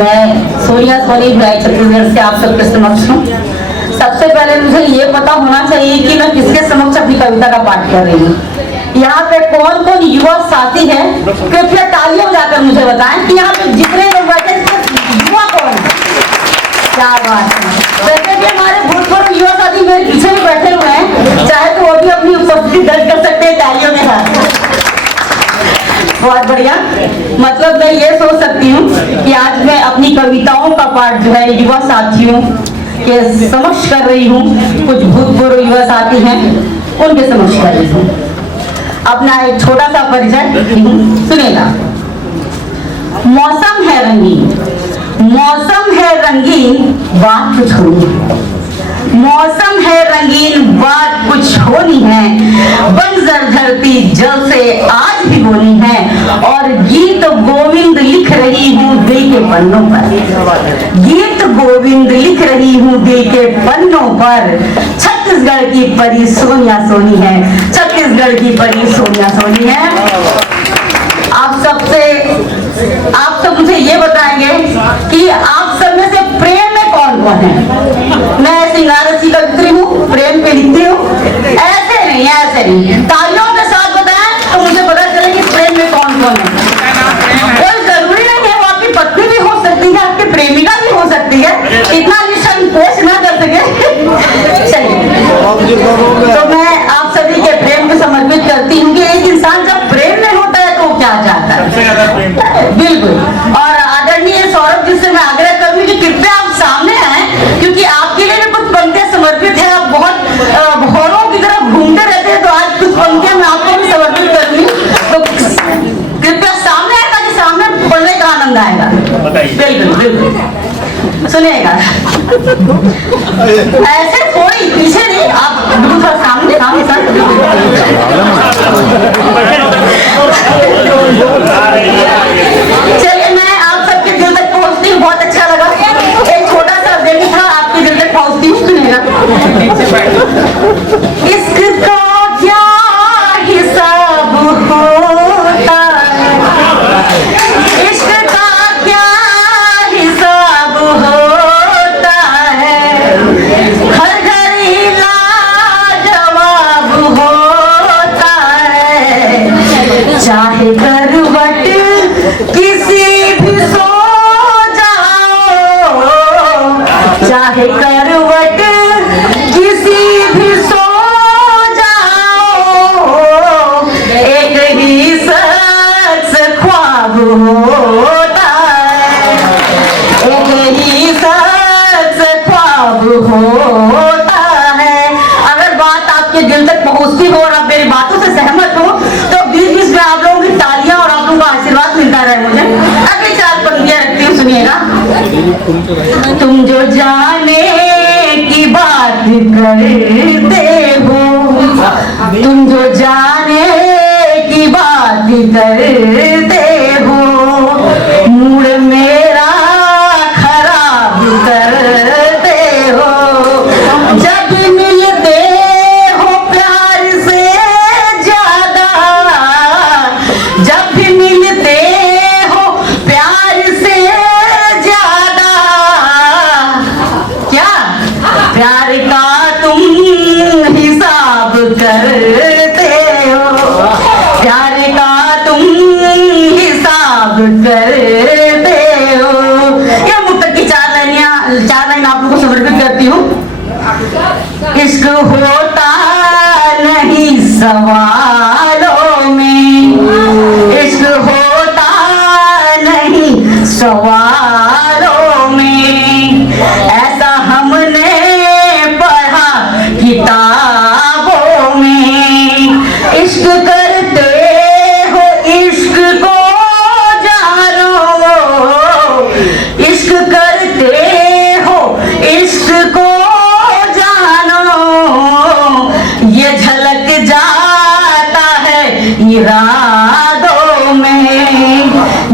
मैं सोनिया सोनी भिलाई छत्तीसगढ़ से आप सबके समक्ष हूँ। सबसे पहले मुझे ये पता होना चाहिए कि मैं किसके समक्ष अपनी कविता का पाठ कर रही हूँ। यहाँ पे कौन कौन युवा साथी हैं, कृपया तालियां बजाकर मुझे बताएं कि यहाँ पे जितने लोग बैठे हैं युवा कौन है। क्या बात है। वैसे भी हमारे भूतपूर्व युवा साथी मेरे पीछे भी बैठे हुए हैं, चाहे तो वो भी अपनी उपस्थिति दर्ज कर सकते हैं तालियों के साथ। बहुत बढ़िया। मतलब मैं ये सोच सकती हूँ कि आज मैं अपनी कविताओं का पाठ जो है युवा साथियों के समक्ष कर रही हूँ। कुछ भूतपूर्व युवा साथी हैं, उनके समक्ष कर रही हूँ। अपना एक छोटा सा परिचय सुनेगा। मौसम है रंगीन, मौसम है रंगीन, बात कुछ होनी है। मौसम है रंगीन, बात कुछ होनी है। बंजर धरती जल से आज भी बोनी है। और गीत गोविंद लिख रही हूँ दिल के पन्नों पर। गीत गोविंद लिख रही हूँ दिल के पन्नों पर। छत्तीसगढ़ की परी सोनिया सोनी है, छत्तीसगढ़ की परी सोनिया सोनी है। आप सब मुझे ये बताएंगे कि आप सब में से प्रेम में कौन कौन है। मैं सिंगार रसी कवित्री हूँ, प्रेम पे लिखती हूँ। ऐसे नहीं, तालियों के साथ बताएं तो मुझे पता चले कि प्रेम में कौन कौन है। कोई जरूरी नहीं है, वो आपकी पत्नी भी हो सकती है, आपकी प्रेमिका भी हो सकती है। इतना निसंकोच ना कर सके। चलिए, तो मैं आप सभी के प्रेम को समर्पित करती हूँ कि एक इंसान जब प्रेम में होता है तो क्या चाहता है। बिल्कुल। और आदरणीय सौरभ जी से मैं आग्रह करूंगी कि कृपया आप सामने आए, क्योंकि आपके लिए भी कुछ पंक्तियां समर्पित है। आप बहुत भौरों की तरफ घूमते रहते हैं, तो आज कुछ पंक्तियां मैं आपको भी समर्पित करूंगी। तो कृपया सामने आए ताकि सामने पढ़ने का आनंद आएगा। बिल्कुल बिल्कुल सुनिएगा। ऐसे कोई पीछे नहीं, आप बिल्कुल सामने सर। चलिए, मैं आप सबके दिल तक पहुंचती हूँ। बहुत अच्छा लगा। एक छोटा सा दिल था, आपके दिल तक पहुंचती हूँ। सुनिएगा। इसका क्या हिसाब होता है, इश्क का क्या हिसाब होता है। हर घड़ी लाजवाब होता है। चाहे करवट किसी भी सो जाओ, चाहे करवट किसी भी सो जाओ, एक ही शख्स ख्वाब होता है, एक ही शख्स ख्वाब होता है। अगर बात आपके दिल तक पहुंचती हो और आप मेरी बातों से सहमत हो तो बीच में आप लोगों की तालियां और आप लोगों का आशीर्वाद मिलता रहे मुझे। अगली 4 पंक्तियां रखती हूँ, सुनिएगा। तुम जो जाने की बात करते हो, तुम जो जाने की बात करते हो, मूड मेरा खराब करते हो। जब मिलते हो प्यार से ज्यादा, जब भी मिलते हो प्यार से ज्यादा, क्या प्यार का तुम हिसाब करते हो, प्यार का तुम हिसाब करते हो। यह मुक्तक की 4 लाइन आप लोगों को समर्पित करती हूँ। इश्क होता नहीं सवालों में, इश्क होता नहीं सवालों में, ऐसा हमने पढ़ा किताबों में। इश्क करते हो इश्क को जानो, इश्क करते हो इश्क को जानो, ये झलक जाता है इरादों में,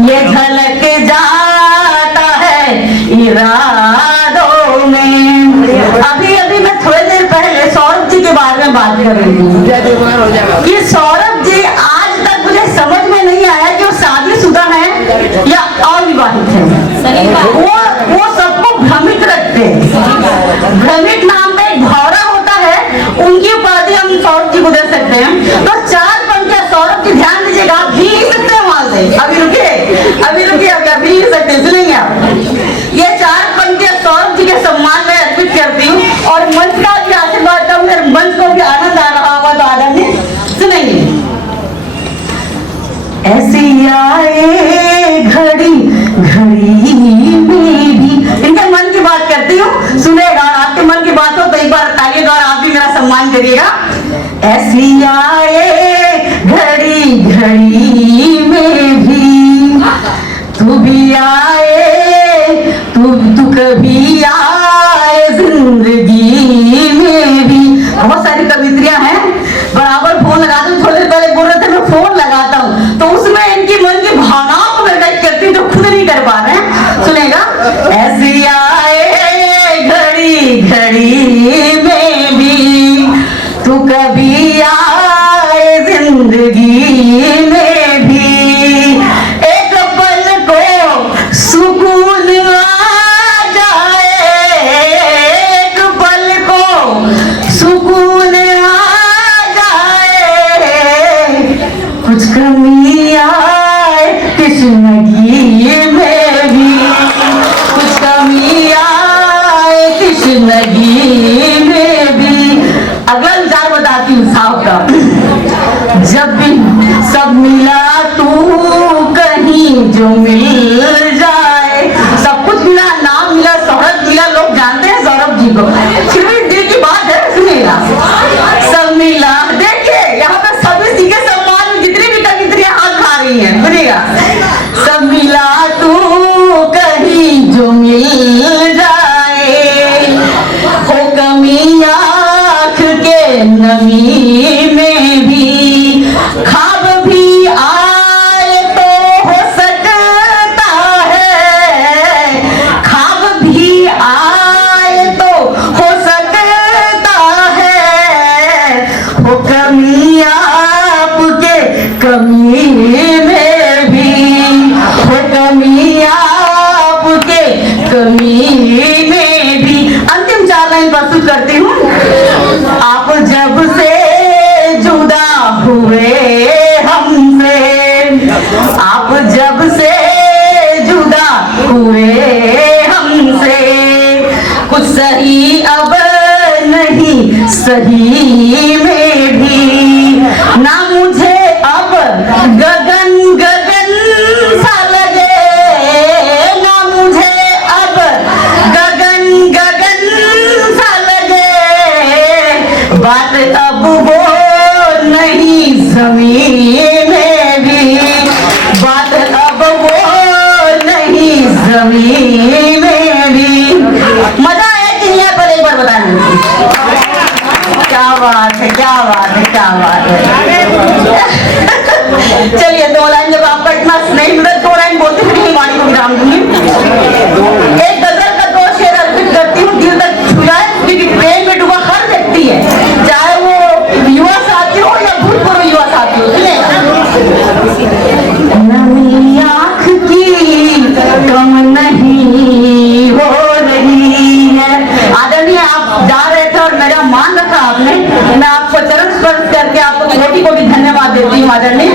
ये झलक जाता है इरादों में। अभी मैं थोड़ी देर पहले सौरभ जी के बारे में बात कर रही हूँ कि सौरभ जी आज तक मुझे समझ में नहीं आया कि वो शादीशुदा है या अविवाहित है। वो सबको भ्रमित रखते हैं। भ्रमित नाम का एक भौरा होता है, उनकी उपाधि हम सौरभ जी को दे सकते हैं। तो 4 पंक्तियां सौरभ जी ध्यान दीजिएगा, आप भी नहीं सकते हैं वहां से। अभी रुकिए अभी नहीं सकते, सुनेंगे आप। ये 4 पंक्तियां सौरभ जी के सम्मान में अर्पित करती हूँ और मंच का भी आशीर्वाद का मंच को भी आनंद आ रहा होगा, तो आनंद सुनेंगे। ऐसी आए घड़ी घड़ी में भी, इनके मन की बात करती हूँ, सुनेगा। और आपके मन की बात हो तो एक बार तालियों और आप भी मेरा सम्मान करिएगा। ऐसी आए घड़ी घड़ी में भी तू भी आए, तू कभी आए जिंदगी में भी। बहुत सारी कवित्रियां हैं, बराबर फोन लगाते हूँ। थोड़ी देर पहले बोल रहे थे मैं फोन लगाता हूँ, तो उसमें इनकी मन की भावनाओं को व्यक्त करती हूँ जो खुद नहीं कर पा रहे हैं। सुनेगा। ऐसी आए घड़ी घड़ी में भी तू कभी आए जिंदगी में भी, एक पल को सुकून आ जाए, एक पल को सुकून आ जाए, कुछ कमी आए कृष्णगी में भी, कुछ कमी आए कृष्णगी में भी। अगला विचार बताती हूँ साहब का। जब भी सब मिला तू कहीं जो मिल जाए, सब कुछ मिला, नाम मिला, शोहरत मिला, लोग जानते हैं सौरभ जी को, फिर भी दिल की बात है, सुनिएगा। सब मिला, देखिए यहाँ पे सभी सी के सम्मान में जितनी भी कवित्रियां हाथ खा रही हैं, सुनिएगा। सब मिला तू कहीं जो मिल जाए, हो कमी आँख के नमी में भी, खाब भी आए तो हो सकता है, खाब भी आए तो हो सकता है, हो कमी आपके कमी में भी, हो कमी आपके कमी में भी। अंतिम 4 लाइन प्रस्तुत करती हूँ। आप जब से जुदा हुए हमसे, आप जब से जुदा हुए हमसे, कुछ सही अब नहीं सही में भी, ना मुझे अब गगन गगन सा लगे, ना मुझे अब गगन गगन सा लगे, बात अब वो नहीं जमीन में भी, बात अब वो नहीं जमीन में भी। मजा आया कि नहीं आया, पर एक बार बताना। क्या बात है, क्या बात है, क्या बात है। चलिए 2 लाइन, जब आपका इतना स्नेह मिला 2 लाइन बोलते हुए वाणी को विराम दूंगी। एक गजल का 2 शेर अर्पित करती हूँ, दिल तक छू जाए, क्योंकि प्रेम में डूबा हर व्यक्ति है, चाहे वो युवा साथी हो या भूतपूर्व युवा साथी हो। नमी आँख की कम नहीं हो रही है। आदरणीय, आप जा रहे थे और मेरा मान रखा आपने, मैं आपको चरण स्पर्श करके आपको कोटि कोटि धन्यवाद देती हूँ। आदरणीय,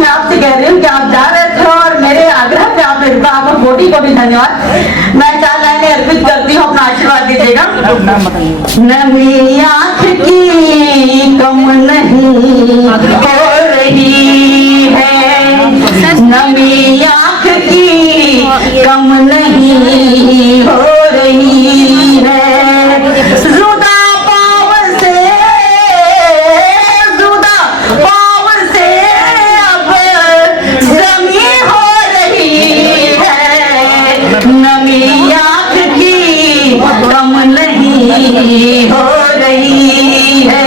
मैं आपसे कह रही हूँ कि आप जा रहे थे और मेरे आग्रह पे आपने रुका, आपको कोटि कोटि धन्यवाद। मैं 4 लाइनें अर्पित करती हूँ, अपना आशीर्वाद दीजिएगा। नमी आँख की कम नहीं हो रही है, नमी आँख की कम नहीं हो रही है, जुदा पाव से अब जमी हो रही है, नमी आँख की कम नहीं हो रही है।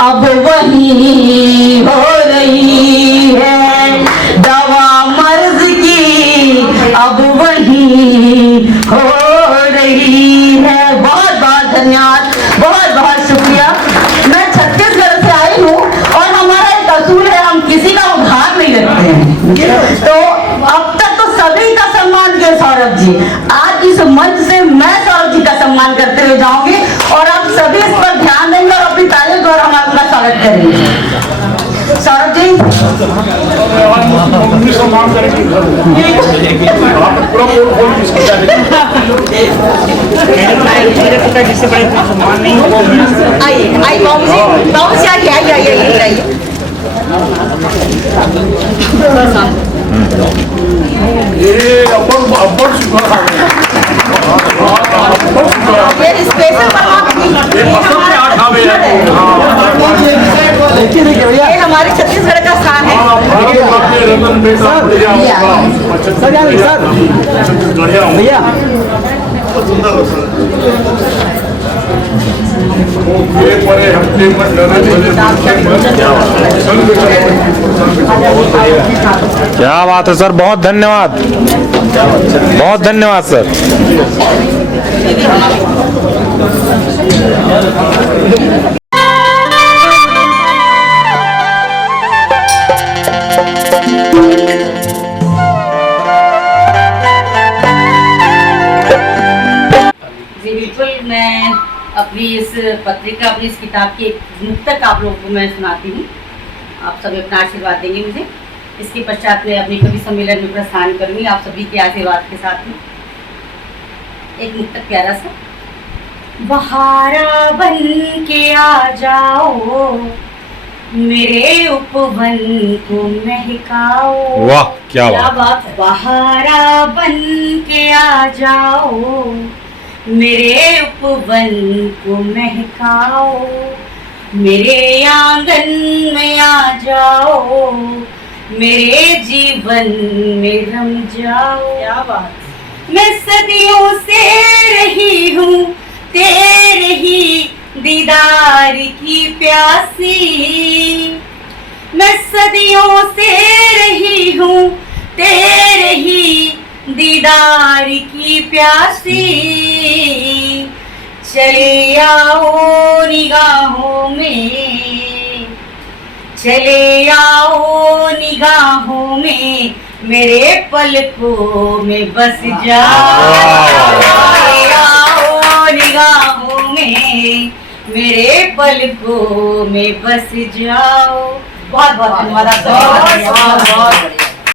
अब वही हो रही है, दवा मर्ज की अब वही हो रही है। बहुत बहुत धन्यवाद, बहुत बहुत शुक्रिया। मैं छत्तीसगढ़ से आई हूँ और हमारा एक असूल है, हम किसी का उधार नहीं लेते हैं। तो अब तक तो सभी का सम्मान किया सौरभ जी, आज इस मंच से मैं सौरभ जी का सम्मान करते हुए जाऊंगी और आप सभी इस पर ध्यान देंगे और अपनी तालियों द्वारा हमारा उनका स्वागत करेंगे। सौरभ जी आइए आइए बाबू जी आइए आइए आइए आइए। ये स्पेशल ये हमारे छत्तीसगढ़ का स्थान है। भैया क्या बात है सर, बहुत धन्यवाद, बहुत धन्यवाद सर। जी बिल्कुल, मैं अपनी इस पत्रिका, अपनी इस किताब की एक मुक्तक आप लोगों को मैं सुनाती हूँ। आप सभी अपना आशीर्वाद देंगे मुझे। इसके पश्चात मैं अपनी कवि सम्मेलन में प्रस्थान करूँगी आप सभी के आशीर्वाद के साथ में। एक मुक्तक प्यारा सा। बहारा बन के आ जाओ, मेरे उपवन को महकाओ। वाह क्या बात। बहारा बन के आ जाओ, मेरे उपवन को महकाओ, मेरे आंगन में आ जाओ, मेरे जीवन में रम जाओ। क्या बात। मैं सदियों से रही हूँ तेरे ही दीदार की प्यासी, मैं सदियों से रही हूँ तेरे ही दीदार की प्यासी। चले आओ निगाहों में, चले आओ निगाहों में, मेरे पलकों में बस जाओ। चले आओ निगाहों में, मेरे पलकों में बस जाओ। बहुत बहुत धन्यवाद।